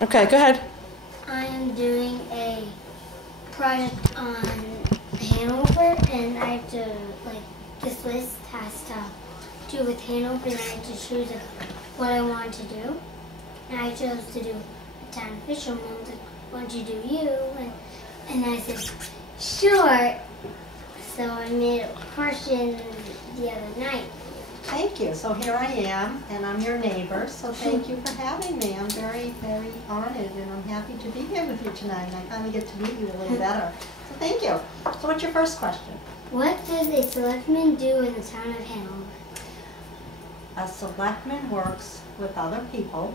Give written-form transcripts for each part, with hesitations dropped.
Okay, go ahead. I am doing a project on Hanover, and I have to, this list has to do with Hanover, and I have to choose what I want to do. And I chose to do a town official. Mom's like, why don't you do you? And I said, sure. So I made a portion the other night. Thank you. So here I am, and I'm your neighbor, so thank you for having me. I'm very, very honored, and I'm happy to be here with you tonight, and I finally get to meet you a little better. So thank you. So what's your first question? What does a selectman do in the town of Hanover? A selectman works with other people.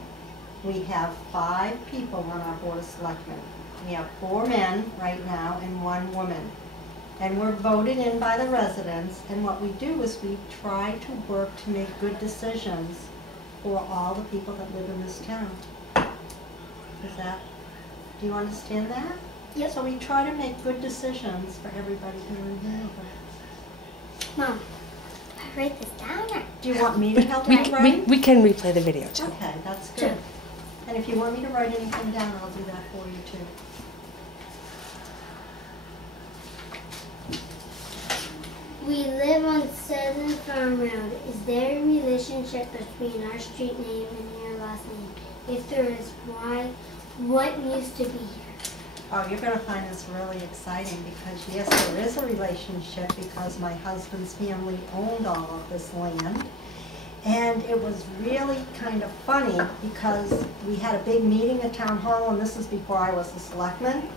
We have 5 people on our board of selectmen. We have 4 men right now and 1 woman. And we're voted in by the residents, and what we do is we try to work to make good decisions for all the people that live in this town. Do you understand that? Yep. So we try to make good decisions for everybody here in Hanover. Mom, I write this down. Do you want me to help you write? We can replay the video too. Okay, that's good. And if you want me to write anything down, I'll do that for you too. We live on Setterland Farm Road. Is there a relationship between our street name and your last name? If there is, why? What used to be here? Oh, you're going to find this really exciting because, yes, there is a relationship because my husband's family owned all of this land. And it was really kind of funny because we had a big meeting at Town Hall, and this is before I was a selectman.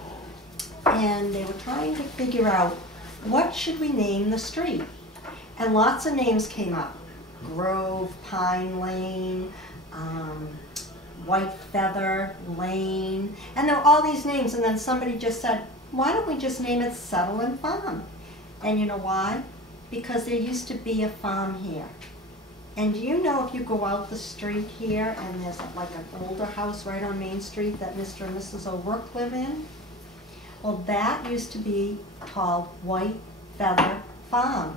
And they were trying to figure out, what should we name the street? And lots of names came up. Grove, Pine Lane, White Feather Lane, and there were all these names, and then somebody just said, why don't we just name it Setterland Farm? And you know why? Because there used to be a farm here. And do you know if you go out the street here and there's like an older house right on Main Street that Mr. and Mrs. O'Rourke live in? Well, that used to be called White Feather Farm.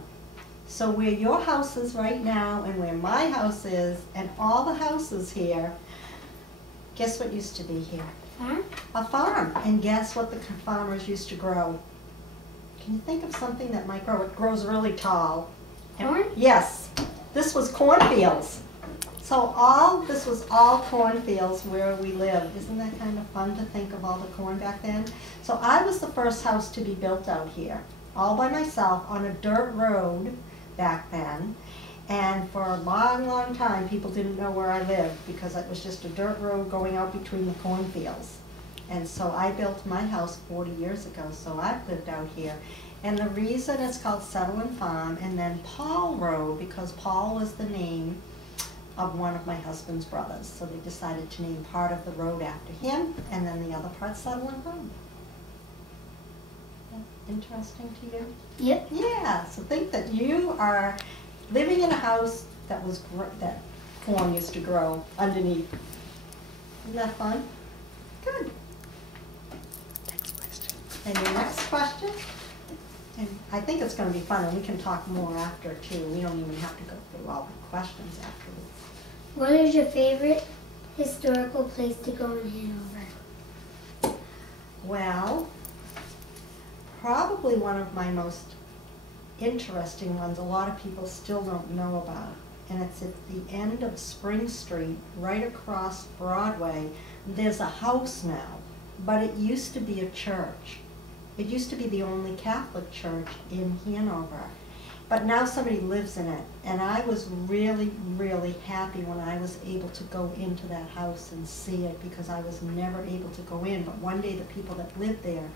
So where your house is right now and where my house is and all the houses here, guess what used to be here? Farm? A farm. And guess what the farmers used to grow? Can you think of something that might grow? It grows really tall. Corn? Yes. This was cornfields. So this was all cornfields where we lived. Isn't that kind of fun to think of all the corn back then? So I was the first house to be built out here, all by myself on a dirt road back then. And for a long, long time, people didn't know where I lived because it was just a dirt road going out between the cornfields. And so I built my house 40 years ago, so I've lived out here. And the reason it's called Setterland Farm, and then Paul Road, because Paul was the name of one of my husband's brothers. So they decided to name part of the road after him, and then the other part Setterland Farm. Interesting to you? Yep. Yeah, so think that you are living in a house that that corn used to grow underneath. Isn't that fun? Good. Next question. And your next question? And I think it's going to be fun, and we can talk more after, too. We don't even have to go through all the questions afterwards. What is your favorite historical place to go in Hanover? Well, probably one of my most interesting ones a lot of people still don't know about. And it's at the end of Spring Street, right across Broadway. There's a house now, but it used to be a church. It used to be the only Catholic church in Hanover. But now somebody lives in it. And I was really, really happy when I was able to go into that house and see it because I was never able to go in. But one day the people that lived there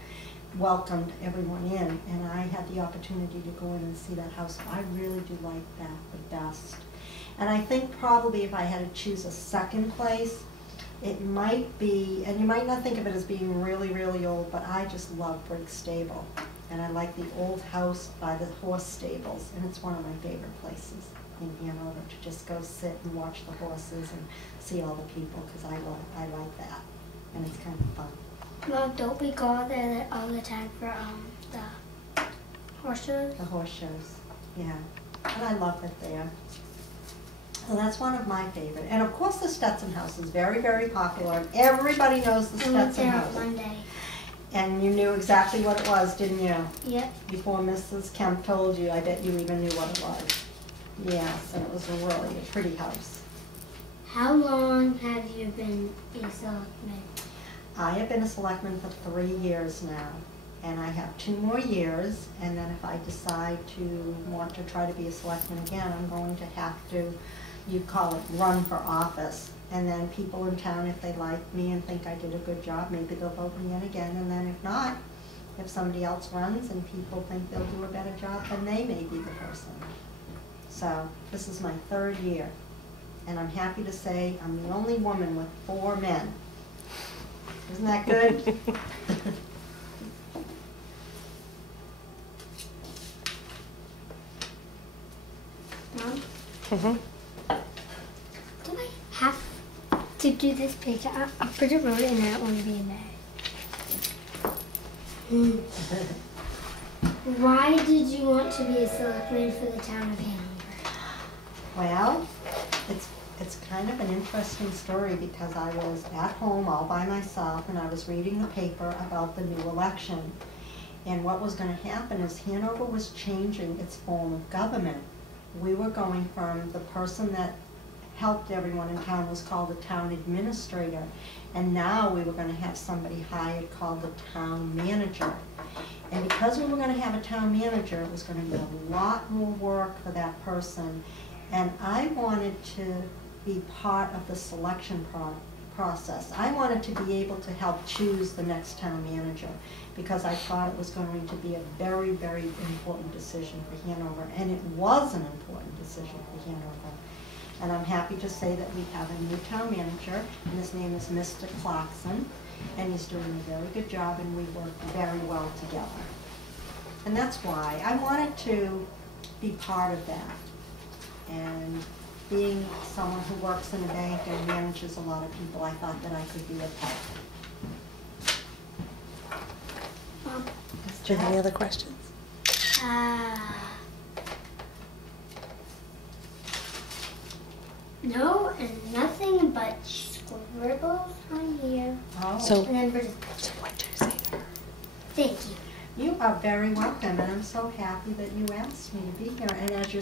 welcomed everyone in, and I had the opportunity to go in and see that house. I really do like that the best. And I think probably if I had to choose a second place, it might be, and you might not think of it as being really, really old, but I just love Briggs Stable. And I like the old house by the horse stables, and it's one of my favorite places in Hanover to just go sit and watch the horses and see all the people, because I like that, and it's kind of fun. Well, don't we go there all the time for the horse shows? The horse shows, yeah. And I love it there. So that's one of my favorite. And of course the Stetson House is very, very popular, and everybody knows the I went Stetson there House. one day. And you knew exactly what it was, didn't you? Yep. Before Mrs. Kemp told you, I bet you even knew what it was. Yes, and it was really a pretty house. How long have you been a selectman? I have been a selectman for 3 years now, and I have 2 more years, and then if I decide to want to try to be a selectman again, I'm going to have to, you call it, run for office. And then people in town, if they like me and think I did a good job, maybe they'll vote me in again, and then if not, if somebody else runs and people think they'll do a better job, then they may be the person. So this is my 3rd year, and I'm happy to say I'm the only woman with 4 men. Isn't that good? Mom, Mm-hmm. do I have to do this picture? Bridget wrote it and I don't want to be in there. Why did you want to be a selectman for the town of Hanover? Well, it's kind of an interesting story because I was at home all by myself and I was reading the paper about the new election. And what was going to happen is Hanover was changing its form of government. We were going from the person that helped everyone in town was called the town administrator, and now we were going to have somebody hired called the town manager. And because we were going to have a town manager, it was going to be a lot more work for that person. And I wanted to be part of the selection process. I wanted to be able to help choose the next town manager because I thought it was going to be a very, very important decision for Hanover. And it was an important decision for Hanover. And I'm happy to say that we have a new town manager, and his name is Mr. Clarkson, and he's doing a very good job, and we work very well together. And that's why I wanted to be part of that. And being someone who works in a bank and manages a lot of people, I thought that I could be a part. Mom, Do you have any other questions? no, and nothing but scribbles on here. Oh, So, And then Bridget's so what did you say to her? thank you. you are very welcome, and I'm so happy that you asked me to be here. And as you're